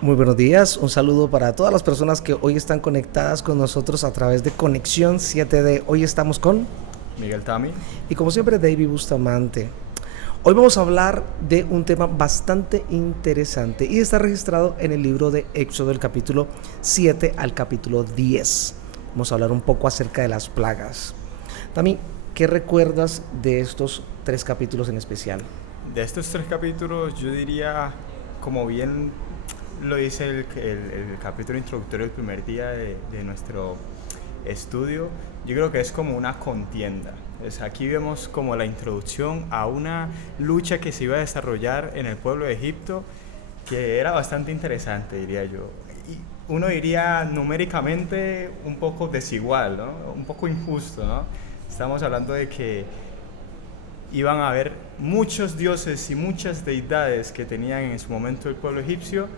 Muy buenos días, un saludo para todas las personas que hoy están conectadas con nosotros a través de Conexión 7D. Hoy estamos con, Miguel Tami. y como siempre, David Bustamante. Hoy vamos a hablar de un tema bastante interesante y está registrado en el libro de Éxodo, del capítulo 7 al capítulo 10. Vamos a hablar un poco acerca de las plagas. Tami, ¿qué recuerdas de estos 3 capítulos en especial? De estos 3 capítulos, yo diría, como bien lo dice el capítulo introductorio del primer día de nuestro estudio, yo creo que es como una contienda. Aquí vemos como la introducción a una lucha que se iba a desarrollar en el pueblo de Egipto, que era bastante interesante, diría yo. Y uno diría numéricamente un poco desigual, ¿no? Un poco injusto, ¿no? Estamos hablando de que iban a haber muchos dioses y muchas deidades que tenían en su momento el pueblo egipcio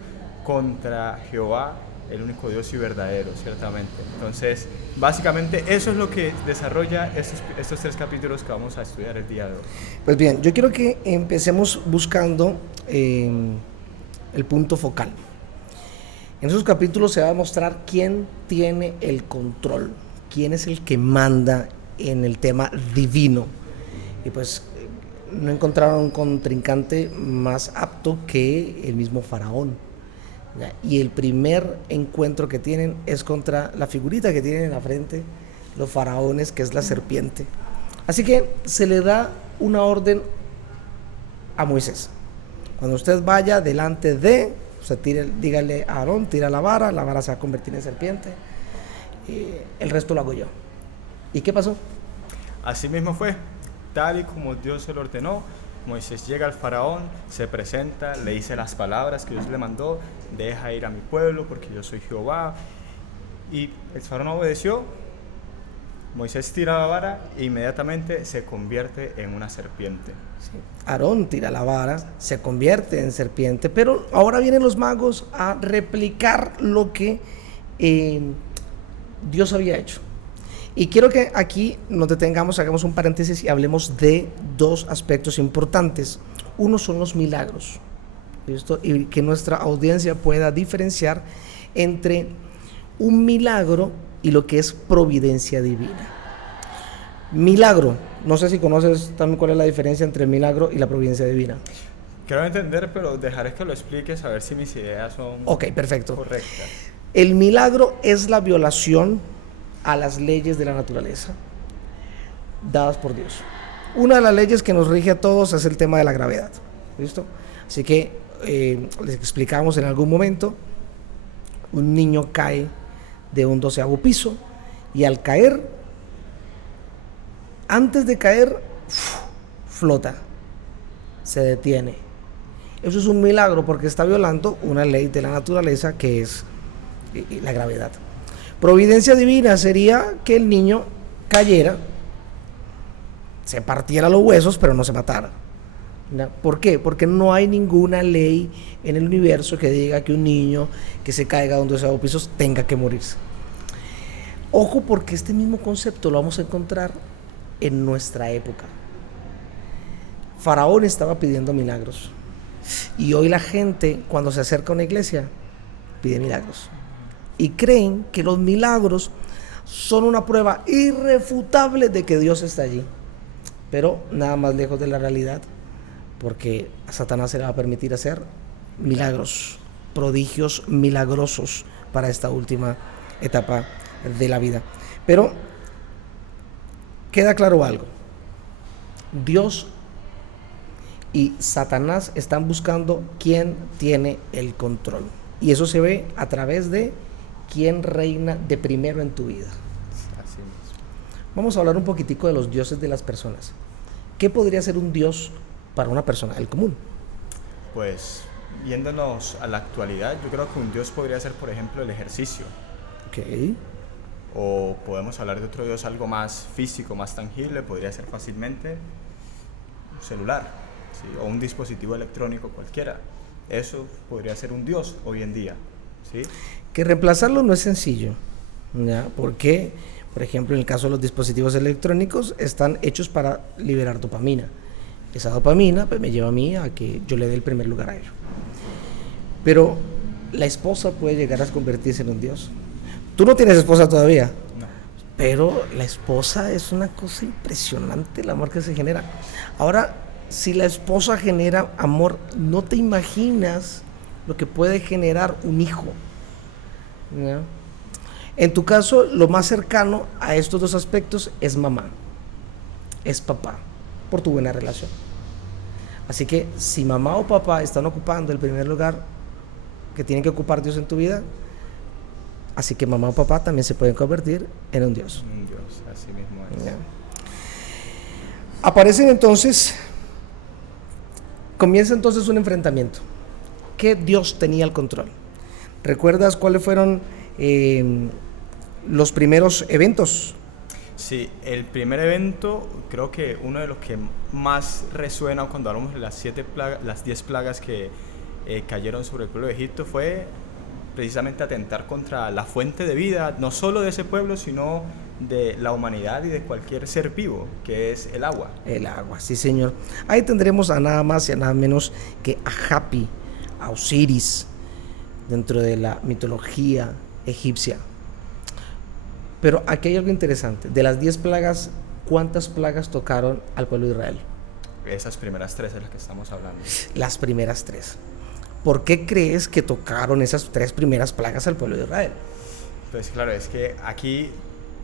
contra Jehová, el único Dios y verdadero, ciertamente. Entonces, básicamente eso es lo que desarrolla estos 3 capítulos que vamos a estudiar el día de hoy. Pues bien, yo quiero que empecemos buscando el punto focal. En esos capítulos se va a mostrar quién tiene el control, quién es el que manda en el tema divino. Y pues no encontraron un contrincante más apto que el mismo faraón. ¿Ya? Y el primer encuentro que tienen es contra la figurita que tienen en la frente los faraones, que es la serpiente. Así que se le da una orden a Moisés. Cuando usted vaya delante de, usted dígale a Aarón, tira la vara se va a convertir en serpiente, el resto lo hago yo. ¿Y qué pasó? Así mismo fue, tal y como Dios se lo ordenó. Moisés llega al faraón, se presenta, le dice las palabras que Dios le mandó: deja ir a mi pueblo porque yo soy Jehová. Y el faraón obedeció. Moisés tira la vara e inmediatamente se convierte en una serpiente. Sí. Aarón tira la vara, se convierte en serpiente, pero ahora vienen los magos a replicar lo que Dios había hecho. Y quiero que aquí nos detengamos, hagamos un paréntesis y hablemos de 2 aspectos importantes. Uno son los milagros, ¿listo? Y que nuestra audiencia pueda diferenciar entre un milagro y lo que es providencia divina. Milagro, no sé si conoces también cuál es la diferencia entre el milagro y la providencia divina. Quiero entender, pero dejaré que lo expliques a ver si mis ideas son Perfecto. correctas. El milagro es la violación a las leyes de la naturaleza dadas por Dios. Una de las leyes que nos rige a todos es el tema de la gravedad. ¿Listo? Así que les explicamos en algún momento: un niño cae de un 12º piso y al caer, antes de caer, flota, se detiene. Eso es un milagro porque está violando una ley de la naturaleza, que es la gravedad. Providencia divina sería que el niño cayera, se partiera los huesos, pero no se matara. ¿No? ¿Por qué? Porque no hay ninguna ley en el universo que diga que un niño que se caiga de un 12º piso tenga que morirse. Ojo, porque este mismo concepto lo vamos a encontrar en nuestra época. Faraón estaba pidiendo milagros, y hoy la gente, cuando se acerca a una iglesia, pide milagros. Y creen que los milagros son una prueba irrefutable de que Dios está allí. Pero nada más lejos de la realidad, porque a Satanás se le va a permitir hacer milagros, prodigios milagrosos para esta última etapa de la vida. Pero queda claro algo: Dios y Satanás están buscando quién tiene el control. Y eso se ve a través de quién reina de primero en tu vida. Así mismo. Vamos a hablar un poquitico de los dioses de las personas. ¿Qué podría ser un dios para una persona, el común? Pues, yéndonos a la actualidad, yo creo que un dios podría ser, por ejemplo, el ejercicio. Ok. O podemos hablar de otro dios algo más físico, más tangible, podría ser fácilmente un celular, ¿sí? O un dispositivo electrónico cualquiera. Eso podría ser un dios hoy en día, ¿sí? Que reemplazarlo no es sencillo, ¿ya? Porque, por ejemplo, en el caso de los dispositivos electrónicos, están hechos para liberar dopamina. Esa dopamina pues me lleva a mí a que yo le dé el primer lugar a ello. Pero la esposa puede llegar a convertirse en un dios. Tú no tienes esposa todavía, No. pero la esposa es una cosa impresionante, el amor que se genera. Ahora, si la esposa genera amor, no te imaginas lo que puede generar un hijo, ¿no? En tu caso, lo más cercano a estos dos aspectos es mamá, es papá, por tu buena relación. Así que si mamá o papá están ocupando el primer lugar que tienen que ocupar Dios en tu vida, así que mamá o papá también se pueden convertir en un Dios. Un Dios, así mismo es. ¿Ya? Aparecen entonces, comienza entonces un enfrentamiento. ¿Qué Dios tenía el control? ¿Recuerdas cuáles fueron los primeros eventos? Sí, el primer evento, creo que uno de los que más resuena cuando hablamos de las 10 plagas que cayeron sobre el pueblo de Egipto, fue precisamente atentar contra la fuente de vida, no solo de ese pueblo, sino de la humanidad y de cualquier ser vivo, que es el agua. El agua, sí señor. Ahí tendremos a nada más y a nada menos que a Hapi, a Osiris, dentro de la mitología egipcia. Pero aquí hay algo interesante. De las 10 plagas, ¿cuántas plagas tocaron al pueblo de Israel? Esas primeras 3 de las que estamos hablando. Las primeras 3. ¿Por qué crees que tocaron esas 3 primeras plagas al pueblo de Israel? Pues claro, es que aquí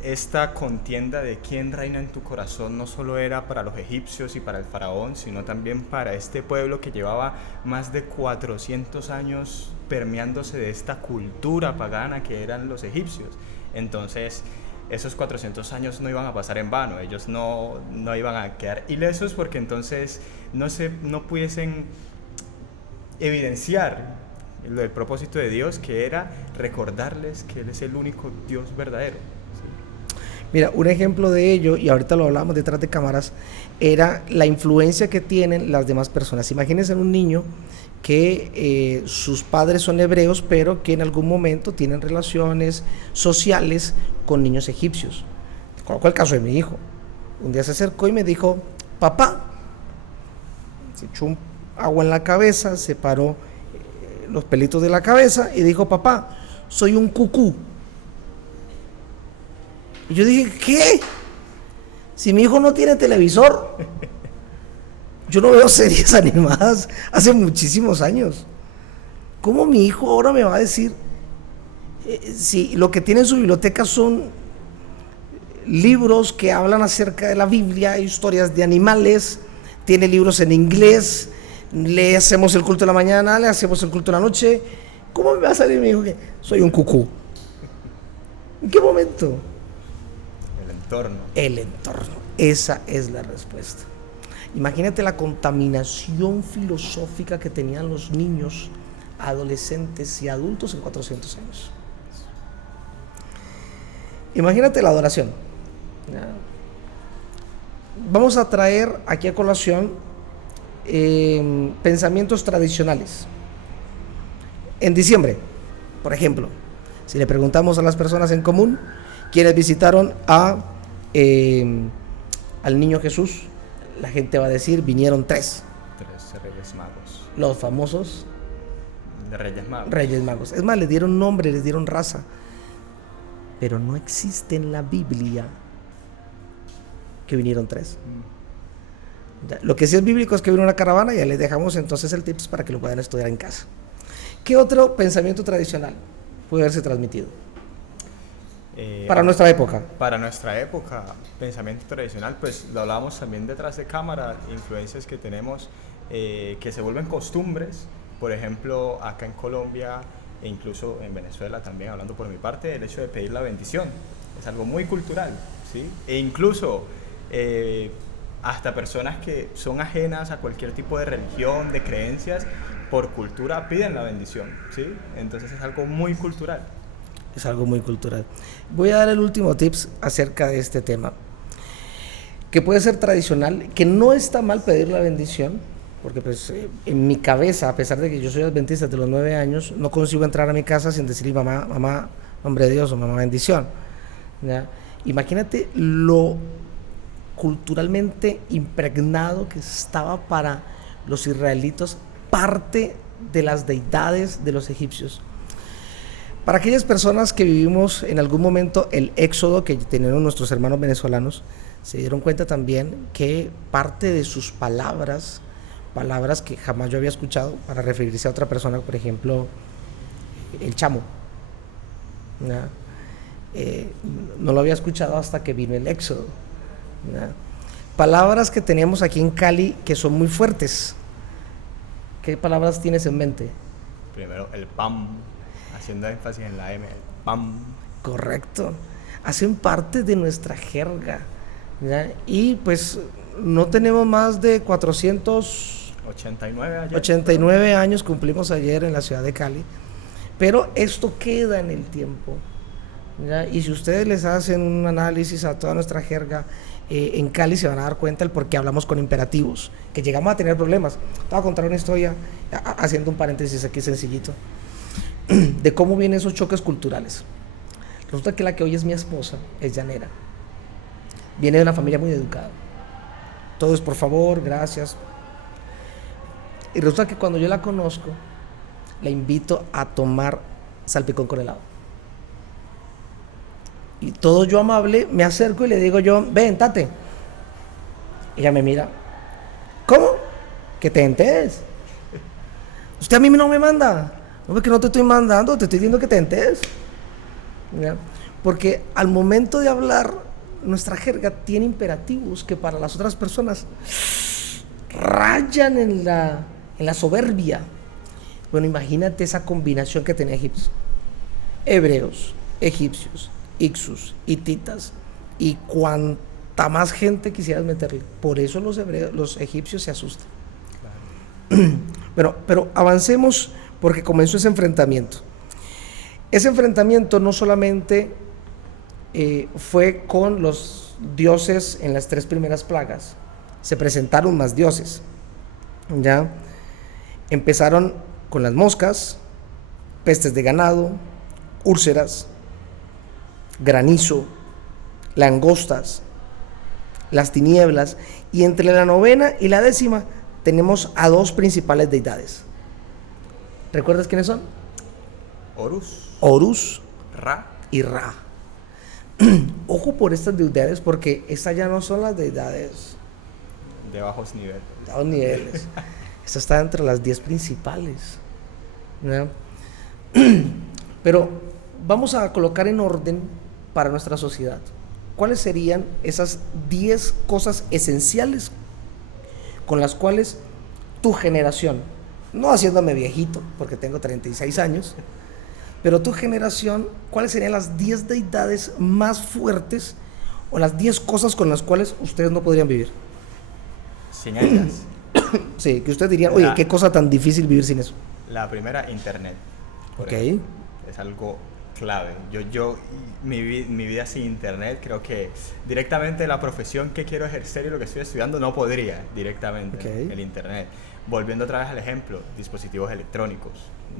esta contienda de quién reina en tu corazón no solo era para los egipcios y para el faraón, sino también para este pueblo que llevaba más de 400 años permeándose de esta cultura pagana que eran los egipcios. Entonces, esos 400 años no iban a pasar en vano, ellos no iban a quedar ilesos porque entonces no pudiesen evidenciar el propósito de Dios, que era recordarles que Él es el único Dios verdadero. ¿Sí? Mira, un ejemplo de ello, y ahorita lo hablamos detrás de cámaras, era la influencia que tienen las demás personas. Imagínense un niño que sus padres son hebreos, pero que en algún momento tienen relaciones sociales con niños egipcios. Conozco el caso de mi hijo. Un día se acercó y me dijo, papá, se echó un agua en la cabeza, se paró los pelitos de la cabeza y dijo, papá, soy un cucú. Y yo dije, ¿qué? Si mi hijo no tiene televisor, yo no veo series animadas hace muchísimos años. ¿Cómo mi hijo ahora me va a decir si lo que tiene en su biblioteca son libros que hablan acerca de la Biblia, historias de animales, tiene libros en inglés, le hacemos el culto de la mañana, le hacemos el culto de la noche? ¿Cómo me va a salir mi hijo que soy un cucú? ¿En qué momento? El entorno, esa es la respuesta. Imagínate la contaminación filosófica que tenían los niños, adolescentes y adultos en 400 años. Imagínate la adoración. Vamos a traer aquí a colación pensamientos tradicionales. En diciembre, por ejemplo, si le preguntamos a las personas en común quienes visitaron al niño Jesús, la gente va a decir, vinieron 3 Reyes Magos. Los famosos Reyes Magos. Es más, les dieron nombre, les dieron raza. Pero no existe en la Biblia que vinieron 3. Lo que sí es bíblico es que vino una caravana, y ya les dejamos entonces el tips para que lo puedan estudiar en casa. ¿Qué otro pensamiento tradicional puede haberse transmitido? Para nuestra época. Para nuestra época, pensamiento tradicional, pues lo hablábamos también detrás de cámara, influencias que tenemos que se vuelven costumbres. Por ejemplo, acá en Colombia e incluso en Venezuela también, hablando por mi parte, el hecho de pedir la bendición es algo muy cultural, ¿sí? E incluso hasta personas que son ajenas a cualquier tipo de religión, de creencias, por cultura piden la bendición, ¿sí? Entonces es algo muy cultural. Es algo muy cultural. Voy a dar el último tips acerca de este tema, que puede ser tradicional, que no está mal pedir la bendición, porque pues en mi cabeza, a pesar de que yo soy adventista desde los 9 años, no consigo entrar a mi casa sin decirle mamá, nombre de Dios, o mamá, bendición. ¿Ya? Imagínate lo culturalmente impregnado que estaba para los israelitas parte de las deidades de los egipcios. Para aquellas personas que vivimos en algún momento el éxodo que tenían nuestros hermanos venezolanos, se dieron cuenta también que parte de sus palabras que jamás yo había escuchado para referirse a otra persona, por ejemplo, el chamo, ¿ya? No lo había escuchado hasta que vino el éxodo, ¿ya? Palabras que teníamos aquí en Cali que son muy fuertes. ¿Qué palabras tienes en mente? Primero, el PAM, haciendo énfasis en la M, el PAM. Correcto. Hacen parte de nuestra jerga, ¿ya? Y pues no tenemos más de 489 años, cumplimos ayer en la ciudad de Cali, pero esto queda en el tiempo, ¿ya? Y si ustedes les hacen un análisis a toda nuestra jerga, en Cali se van a dar cuenta el por qué hablamos con imperativos, que llegamos a tener problemas. Te voy a contar una historia, haciendo un paréntesis aquí sencillito, de cómo vienen esos choques culturales. Resulta que la que hoy es mi esposa es llanera, viene de una familia muy educada, todo es por favor, gracias, y resulta que cuando yo la conozco, la invito a tomar salpicón con helado. Y todo yo amable, me acerco y le digo yo, ven, tate. Ella me mira, ¿cómo? Que te enteres. Usted a mí no me manda. No, porque no te estoy mandando, te estoy diciendo que te enteres. ¿Ya? Porque al momento de hablar, nuestra jerga tiene imperativos que para las otras personas rayan en la soberbia. Bueno, imagínate esa combinación que tenía Egipto. Hebreos, egipcios, ixus, hititas y cuanta más gente quisieras meterle. Por eso los egipcios se asustan. Claro. Bueno, pero avancemos porque comenzó ese enfrentamiento. Ese enfrentamiento no solamente fue con los dioses en las 3 primeras plagas, se presentaron más dioses. Ya empezaron con las moscas, pestes de ganado, úlceras, granizo, langostas, las tinieblas, y entre la 9ª y la 10ª tenemos a 2 principales deidades. ¿Recuerdas quiénes son? Horus Ra y Ra. Ojo por estas deidades, porque estas ya no son las deidades de bajos niveles. Esta está entre las 10 principales, ¿no? Pero vamos a colocar en orden para nuestra sociedad. ¿Cuáles serían esas 10 cosas esenciales con las cuales tu generación, no haciéndome viejito, porque tengo 36 años, pero tu generación, ¿cuáles serían las 10 deidades más fuertes o las 10 cosas con las cuales ustedes no podrían vivir? Sin ellas. Sí, que ustedes dirían, oye, qué cosa tan difícil vivir sin eso. La primera, internet. Ok. Es algo clave. Mi vida sin internet, creo que directamente la profesión que quiero ejercer y lo que estoy estudiando no podría directamente el internet. Volviendo otra vez al ejemplo, dispositivos electrónicos.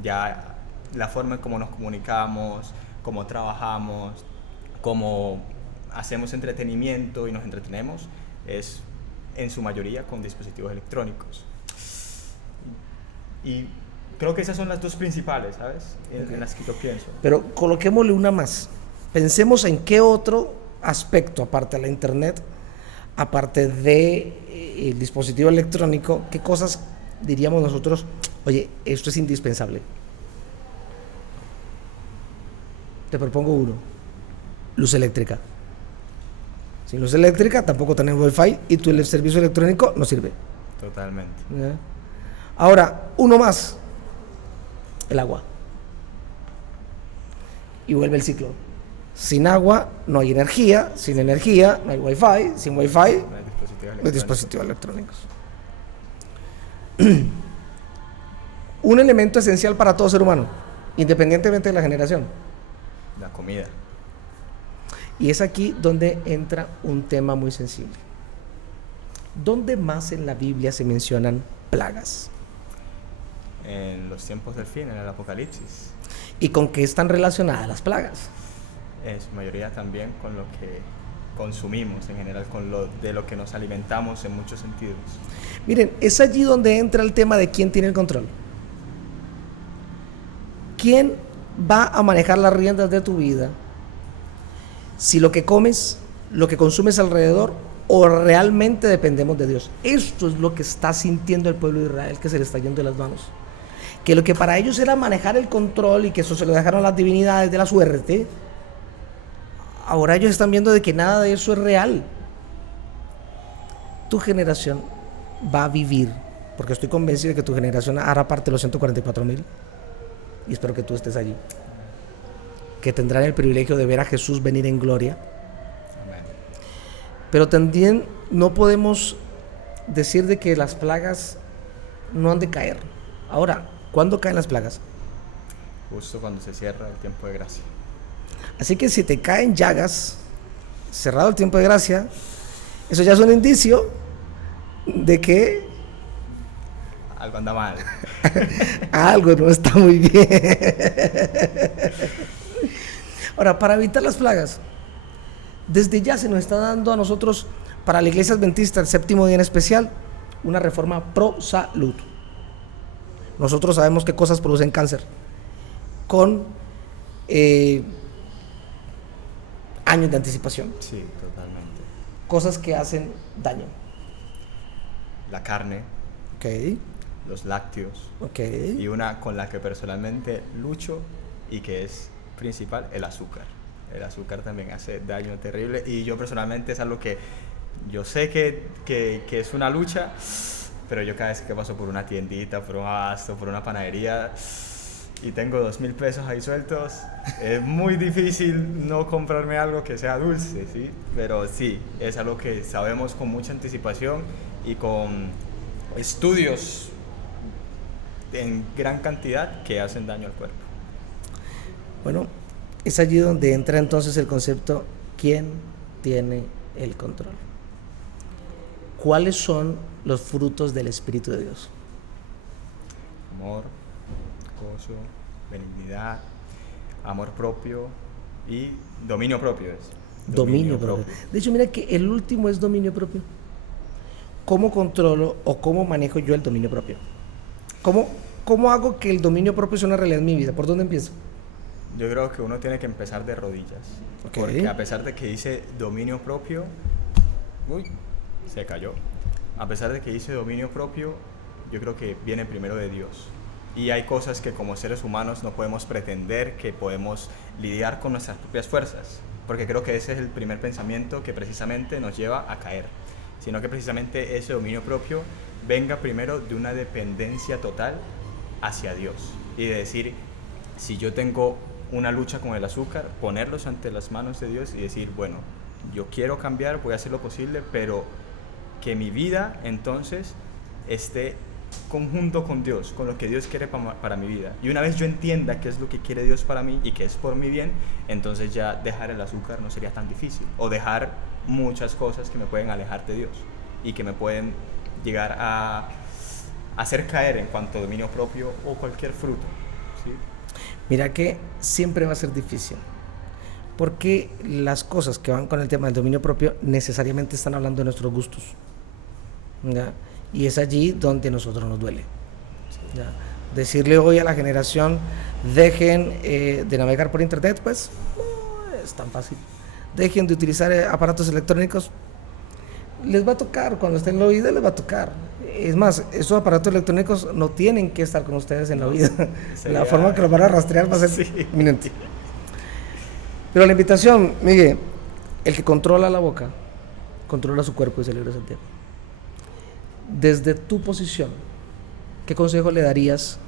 Ya la forma en cómo nos comunicamos, cómo trabajamos, cómo hacemos entretenimiento y nos entretenemos es en su mayoría con dispositivos electrónicos. Y creo que esas son las 2 principales, ¿sabes? En las que yo pienso. Pero coloquémosle una más. Pensemos en qué otro aspecto, aparte de la internet, aparte de el dispositivo electrónico, qué cosas diríamos nosotros, oye, esto es indispensable. Te propongo uno. Luz eléctrica. Sin luz eléctrica tampoco tenemos wifi y el servicio electrónico no sirve. Totalmente. ¿Ya? Ahora, uno más. El agua. Y vuelve el ciclo. Sin agua no hay energía, sin energía no hay wifi, sin wifi no hay dispositivos electrónicos. Un elemento esencial para todo ser humano, independientemente de la generación. La comida. Y es aquí donde entra un tema muy sensible. ¿Dónde más en la Biblia se mencionan plagas? En los tiempos del fin, en el Apocalipsis. ¿Y con qué están relacionadas las plagas? En su mayoría también con lo que consumimos en general, de lo que nos alimentamos en muchos sentidos. Miren, es allí donde entra el tema de quién tiene el control. ¿Quién va a manejar las riendas de tu vida? Si lo que comes, lo que consumes alrededor, o realmente dependemos de Dios. Esto es lo que está sintiendo el pueblo de Israel, que se le está yendo de las manos. Que lo que para ellos era manejar el control y que eso se lo dejaron a las divinidades de la suerte, ahora ellos están viendo de que nada de eso es real. Tu generación va a vivir, porque estoy convencido de que tu generación hará parte de los 144,000, y espero que tú estés allí, que tendrán el privilegio de ver a Jesús venir en gloria. Amén. Pero también no podemos decir de que las plagas no han de caer. Ahora, ¿cuándo caen las plagas? Justo cuando se cierra el tiempo de gracia. Así que si te caen llagas, cerrado el tiempo de gracia, eso ya es un indicio de que Algo anda mal. algo no está muy bien. Ahora, para evitar las plagas, desde ya se nos está dando a nosotros, para la Iglesia Adventista, el séptimo día en especial, una reforma pro salud. Nosotros sabemos qué cosas producen cáncer, con años de anticipación, Sí, totalmente. cosas que hacen daño. La carne, Ok, los lácteos, ok. y una con la que personalmente lucho y que es principal, el azúcar. El azúcar también hace daño terrible y yo personalmente es algo que yo sé que es una lucha, pero yo cada vez que paso por una tiendita, por un abasto, por una panadería y tengo 2,000 pesos ahí sueltos, es muy difícil no comprarme algo que sea dulce, ¿sí? Pero sí, es algo que sabemos con mucha anticipación y con estudios en gran cantidad que hacen daño al cuerpo. Bueno, es allí donde entra entonces el concepto, ¿quién tiene el control? ¿Cuáles son los frutos del Espíritu de Dios? Amor, gozo, benignidad, amor propio y dominio propio es. Dominio propio. De hecho, mira que el último es dominio propio. ¿Cómo controlo o cómo manejo yo el dominio propio? ¿Cómo hago que el dominio propio sea una realidad en mi vida? ¿Por dónde empiezo? Yo creo que uno tiene que empezar de rodillas. Ok. Porque a pesar de que dice dominio propio, uy, se cayó. A pesar de que dice dominio propio, yo creo que viene primero de Dios. Y hay cosas que como seres humanos no podemos pretender que podemos lidiar con nuestras propias fuerzas. Porque creo que ese es el primer pensamiento que precisamente nos lleva a caer. Sino que precisamente ese dominio propio venga primero de una dependencia total hacia Dios. Y de decir, si yo tengo una lucha con el azúcar, ponerlos ante las manos de Dios y decir, bueno, yo quiero cambiar, voy a hacer lo posible, pero que mi vida entonces esté conjunto con Dios, con lo que Dios quiere para mi vida. Y una vez yo entienda qué es lo que quiere Dios para mí y que es por mi bien, entonces ya dejar el azúcar no sería tan difícil. O dejar muchas cosas que me pueden alejar de Dios y que me pueden llegar a hacer caer en cuanto a dominio propio o cualquier fruto, ¿sí? Mira que siempre va a ser difícil, porque las cosas que van con el tema del dominio propio necesariamente están hablando de nuestros gustos, ¿ya? Y es allí donde a nosotros nos duele, ¿ya? Decirle hoy a la generación, dejen de navegar por internet, pues no es tan fácil. Dejen de utilizar aparatos electrónicos, les va a tocar, cuando estén en la vida les va a tocar. Es más, esos aparatos electrónicos no tienen que estar con ustedes en la vida. Sería... La forma que los van a rastrear va a ser Sí. inminente. Pero la invitación, Miguel, el que controla la boca, controla su cuerpo, dice el libro de Santiago. Desde tu posición, ¿qué consejo le darías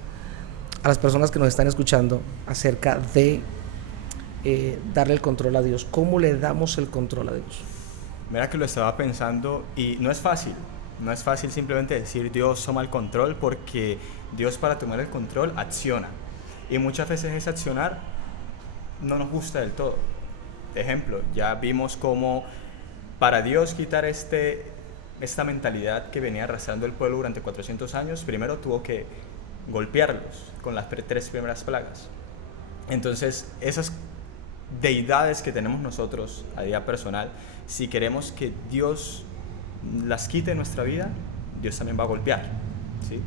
a las personas que nos están escuchando acerca de darle el control a Dios? ¿Cómo le damos el control a Dios? Mira que lo estaba pensando y no es fácil. No es fácil simplemente decir Dios toma el control, porque Dios, para tomar el control, acciona. Y muchas veces ese accionar no nos gusta del todo. Ejemplo, ya vimos cómo para Dios quitar esta mentalidad que venía arrastrando el pueblo durante 400 años, primero tuvo que golpearlos con las 3 primeras plagas. Entonces, esas deidades que tenemos nosotros a día personal, si queremos que Dios las quite de nuestra vida, Dios también va a golpear, ¿sí?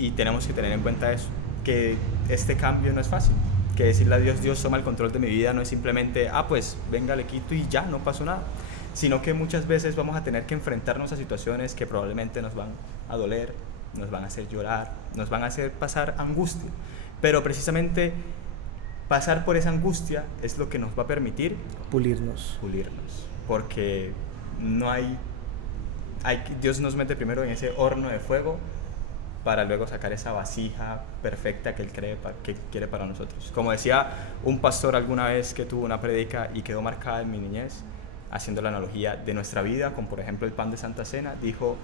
Y tenemos que tener en cuenta eso, que este cambio no es fácil, que decirle a Dios, Dios toma el control de mi vida, no es simplemente, pues venga, le quito y ya, no pasó nada, sino que muchas veces vamos a tener que enfrentarnos a situaciones que probablemente nos van a doler, nos van a hacer llorar, nos van a hacer pasar angustia, pero precisamente pasar por esa angustia es lo que nos va a permitir pulirnos, porque no hay Dios nos mete primero en ese horno de fuego para luego sacar esa vasija perfecta que Él que quiere para nosotros. Como decía un pastor alguna vez que tuvo una prédica y quedó marcada en mi niñez, haciendo la analogía de nuestra vida con, por ejemplo, el pan de Santa Cena, dijo,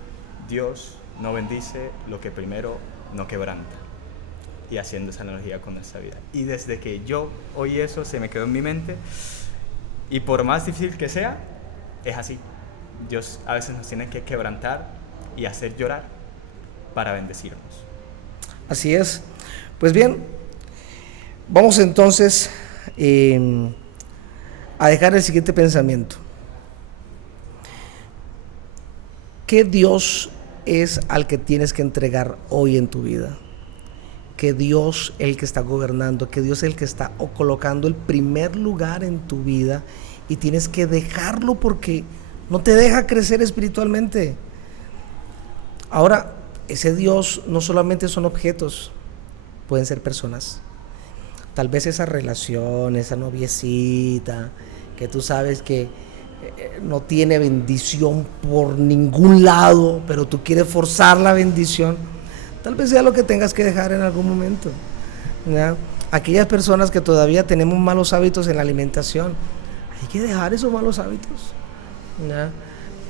Dios no bendice lo que primero no quebranta. Y haciendo esa analogía con nuestra vida. Y desde que yo oí eso, se me quedó en mi mente, y por más difícil que sea, es así. Dios a veces nos tiene que quebrantar y hacer llorar para bendecirnos. Así es. Pues bien, vamos entonces a dejar el siguiente pensamiento. ¿Qué Dios es al que tienes que entregar hoy en tu vida? Que Dios es el que está gobernando, que Dios es el que está colocando el primer lugar en tu vida, y tienes que dejarlo porque no te deja crecer espiritualmente. Ahora, ese Dios no solamente son objetos, pueden ser personas. Tal vez esa relación, esa noviecita, que tú sabes que no tiene bendición por ningún lado, pero tú quieres forzar la bendición, tal vez sea lo que tengas que dejar en algún momento, ¿ya? Aquellas personas que todavía tenemos malos hábitos en la alimentación, hay que dejar esos malos hábitos, ¿ya?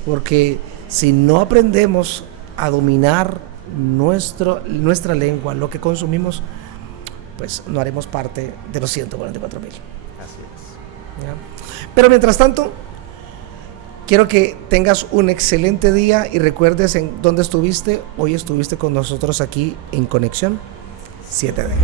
Porque si no aprendemos a dominar nuestra lengua, lo que consumimos, pues no haremos parte de los 144,000. Así es. ¿Ya? Pero mientras tanto, quiero que tengas un excelente día y recuerdes en dónde estuviste. Hoy estuviste con nosotros aquí en Conexión 7D.